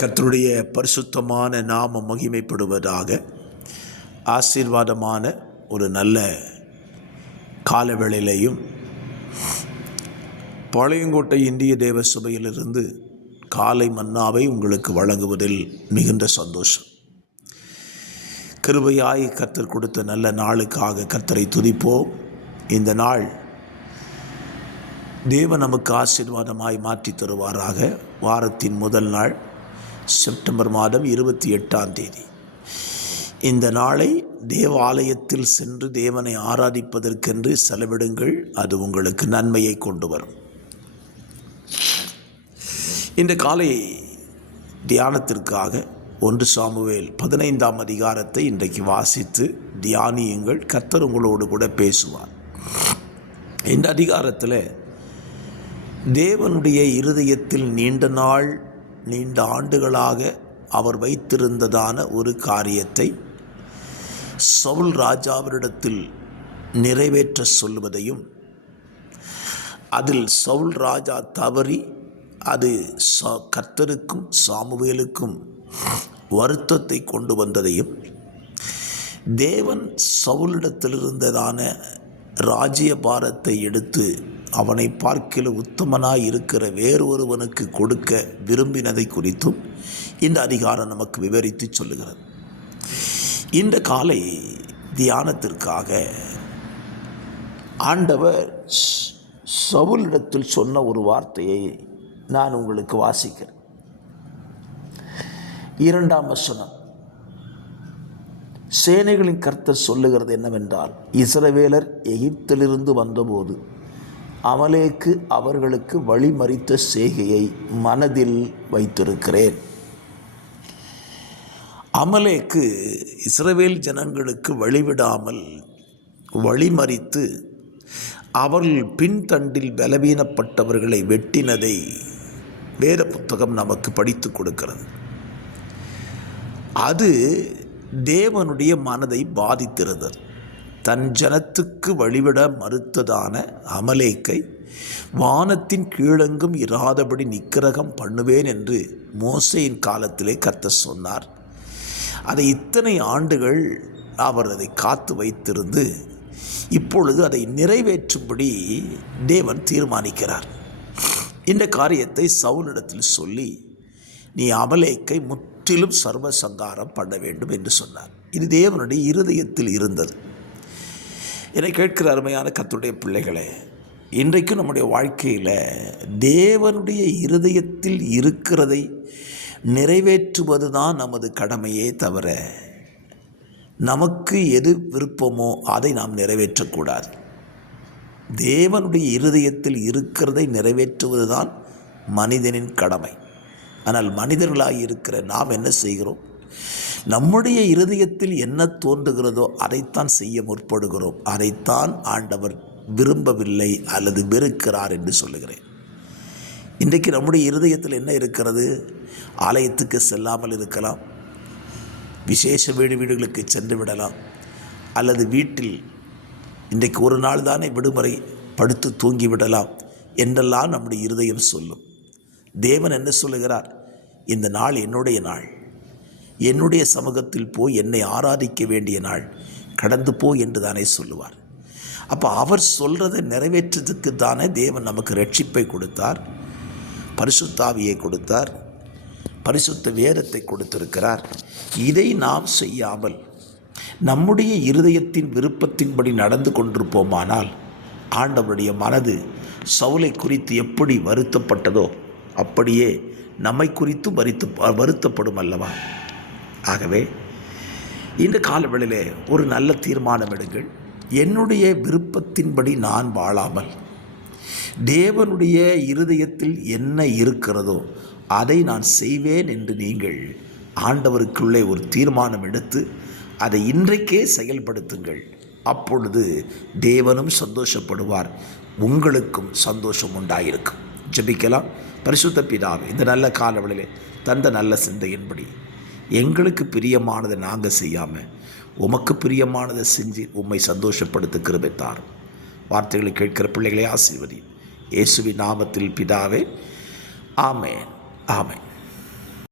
கர்த்தருடைய பரிசுத்தமான நாமம் மகிமைப்படுவதாக. ஆசீர்வாதமான ஒரு நல்ல காலவேளையிலையும் பாளையங்கோட்டை இந்திய தேவ சபையிலிருந்து காலை மன்னாவை உங்களுக்கு வழங்குவதில் மிகுந்த சந்தோஷம். கிருபையாய் கர்த்தர் கொடுத்த நல்ல நாளுக்காக கர்த்தரை துதிப்போம். இந்த நாள் தேவன் நமக்கு ஆசீர்வாதமாய் மாற்றி தருவாராக. வாரத்தின் முதல் நாள் செப்டம்பர் மாதம் 28ஆம் தேதி. இந்த நாளை தேவாலயத்தில் சென்று தேவனை ஆராதிப்பதற்கென்று செலவிடுங்கள். அது உங்களுக்கு நன்மையை கொண்டு வரும். இந்த காலை தியானத்திற்காக 1 சாமுவேல் 15ஆம் அதிகாரத்தை இன்றைக்கு வாசித்து தியானியுங்கள். கர்த்தர் உங்களோடு கூட பேசுவார். இந்த அதிகாரத்தில் தேவனுடைய இருதயத்தில் நீண்ட ஆண்டுகளாக அவர் வைத்திருந்ததான ஒரு காரியத்தை சவுல் ராஜாவினிடத்தில் நிறைவேற்ற சொல்வதையும், அதில் சவுல் ராஜா தவறி அது கர்த்தருக்கும் சாமுவேலுக்கும் வருத்தத்தை கொண்டு வந்ததையும், தேவன் சவுலிடத்திலிருந்ததான ராஜ்யபாரத்தை எடுத்து அவனை பார்க்கில உத்தமனாய் இருக்கிற வேறொருவனுக்கு கொடுக்க விரும்பினதை குறித்தும் இந்த அதிகாரம் நமக்கு விவரித்து சொல்லுகிறது. இந்த காலை தியானத்திற்காக ஆண்டவர் சவுலிடத்தில் சொன்ன ஒரு வார்த்தையை நான் உங்களுக்கு வாசிக்கிறேன். 2ஆம் வசனம். சேனைகளின் கர்த்தர் சொல்லுகிறது என்னவென்றால், இஸ்ரவேலர் எகிப்திலிருந்து வந்தபோது அமலேக்கு அவர்களுக்கு வழிமறித்த செய்கையை மனதில் வைத்திருக்கிறேன். அமலேக்கு இஸ்ரவேல் ஜனங்களுக்கு வழிவிடாமல் வழிமறித்து அவர்கள் பின்தண்டில் பலவீனப்பட்டவர்களை வெட்டினதை வேத புத்தகம் நமக்கு படித்து கொடுக்கிறது. அது தேவனுடைய மனதை பாதித்திருந்தது. தன் ஜனத்துக்கு வழிவிட மறுத்ததான அமலேக்கை வானத்தின் கீழெங்கும் இராதபடி நிக்கிரகம் பண்ணுவேன் என்று மோசேயின் காலத்திலே கர்த்தர் சொன்னார். அதை இத்தனை ஆண்டுகள் அவர் அதை காத்து வைத்திருந்து இப்பொழுது அதை நிறைவேற்றும்படி தேவன் தீர்மானிக்கிறார். இந்த காரியத்தை சவுலிடத்தில் சொல்லி, நீ அமலேக்கை முற்றிலும் சர்வ சங்காரம் பண்ண வேண்டும் என்று சொன்னார். இது தேவனுடைய இருதயத்தில் இருந்தது. என்னை கேட்கிற அருமையான கர்த்தருடைய பிள்ளைகளே, இன்றைக்கும் நம்முடைய வாழ்க்கையில் தேவனுடைய இருதயத்தில் இருக்கிறதை நிறைவேற்றுவது தான் நமது கடமையே தவிர, நமக்கு எது விருப்பமோ அதை நாம் நிறைவேற்றக்கூடாது. தேவனுடைய இருதயத்தில் இருக்கிறதை நிறைவேற்றுவது தான் மனிதனின் கடமை. ஆனால் மனிதர்களாக இருக்கிற நாம் என்ன செய்கிறோம்? நம்முடைய இருதயத்தில் என்ன தோன்றுகிறதோ அதைத்தான் செய்ய முற்படுகிறோம். அதைத்தான் ஆண்டவர் விரும்பவில்லை அல்லது வெறுக்கிறார் என்று சொல்லுகிறேன். இன்றைக்கு நம்முடைய இருதயத்தில் என்ன இருக்கிறது? ஆலயத்துக்கு செல்லாமல் இருக்கலாம், விசேஷ வீடுகளுக்கு சென்று விடலாம், அல்லது வீட்டில் இன்றைக்கு ஒரு நாள் தானே விடுமுறை, படுத்து தூங்கி விடலாம் என்றெல்லாம் நம்முடைய இருதயம் சொல்லும். தேவன் என்ன சொல்லுகிறார்? இந்த நாள் என்னுடைய நாள், என்னுடைய சமூகத்தில் போய் என்னை ஆராதிக்க வேண்டிய நாள், கடந்து போ என்று தானே சொல்லுவார். அப்போ அவர் சொல்கிறதை நிறைவேற்றத்துக்கு தானே தேவன் நமக்கு ரட்சிப்பை கொடுத்தார், பரிசுத்த ஆவியை கொடுத்தார், பரிசுத்த வேதத்தை கொடுத்திருக்கிறார். இதை நாம் செய்யாமல் நம்முடைய இருதயத்தின் விருப்பத்தின்படி நடந்து கொண்டிருப்போமானால் ஆண்டவருடைய மனது சவுலை குறித்து எப்படி வருத்தப்பட்டதோ அப்படியே நம்மை குறித்தும் வருத்தப்படும் அல்லவா? ஆகவே இந்த காலவெளியிலே ஒரு நல்ல தீர்மானம் எடுங்கள். என்னுடைய விருப்பத்தின்படி நான் வாழாமல் தேவனுடைய இருதயத்தில் என்ன இருக்கிறதோ அதை நான் செய்வேன் என்று நீங்கள் ஆண்டவருக்குள்ளே ஒரு தீர்மானம் எடுத்து அதை இன்றைக்கே செயல்படுத்துங்கள். அப்பொழுது தேவனும் சந்தோஷப்படுவார், உங்களுக்கும் சந்தோஷம் உண்டாயிருக்கும். ஜெபிக்கலாம். பரிசுத்த பிதாவே, இந்த நல்ல காலவெளியிலே தந்த நல்ல சிந்தையின்படி எங்களுக்கு பிரியமானதை நாங்கள் செய்யாமல் உமக்கு பிரியமானதை செஞ்சு உம்மை சந்தோஷப்படுத்த கிருபை தாரும். வார்த்தைகளை கேட்கிற பிள்ளைகளை ஆசீர்வதி. இயேசுவின் நாமத்தில் பிதாவே, ஆமென், ஆமென்.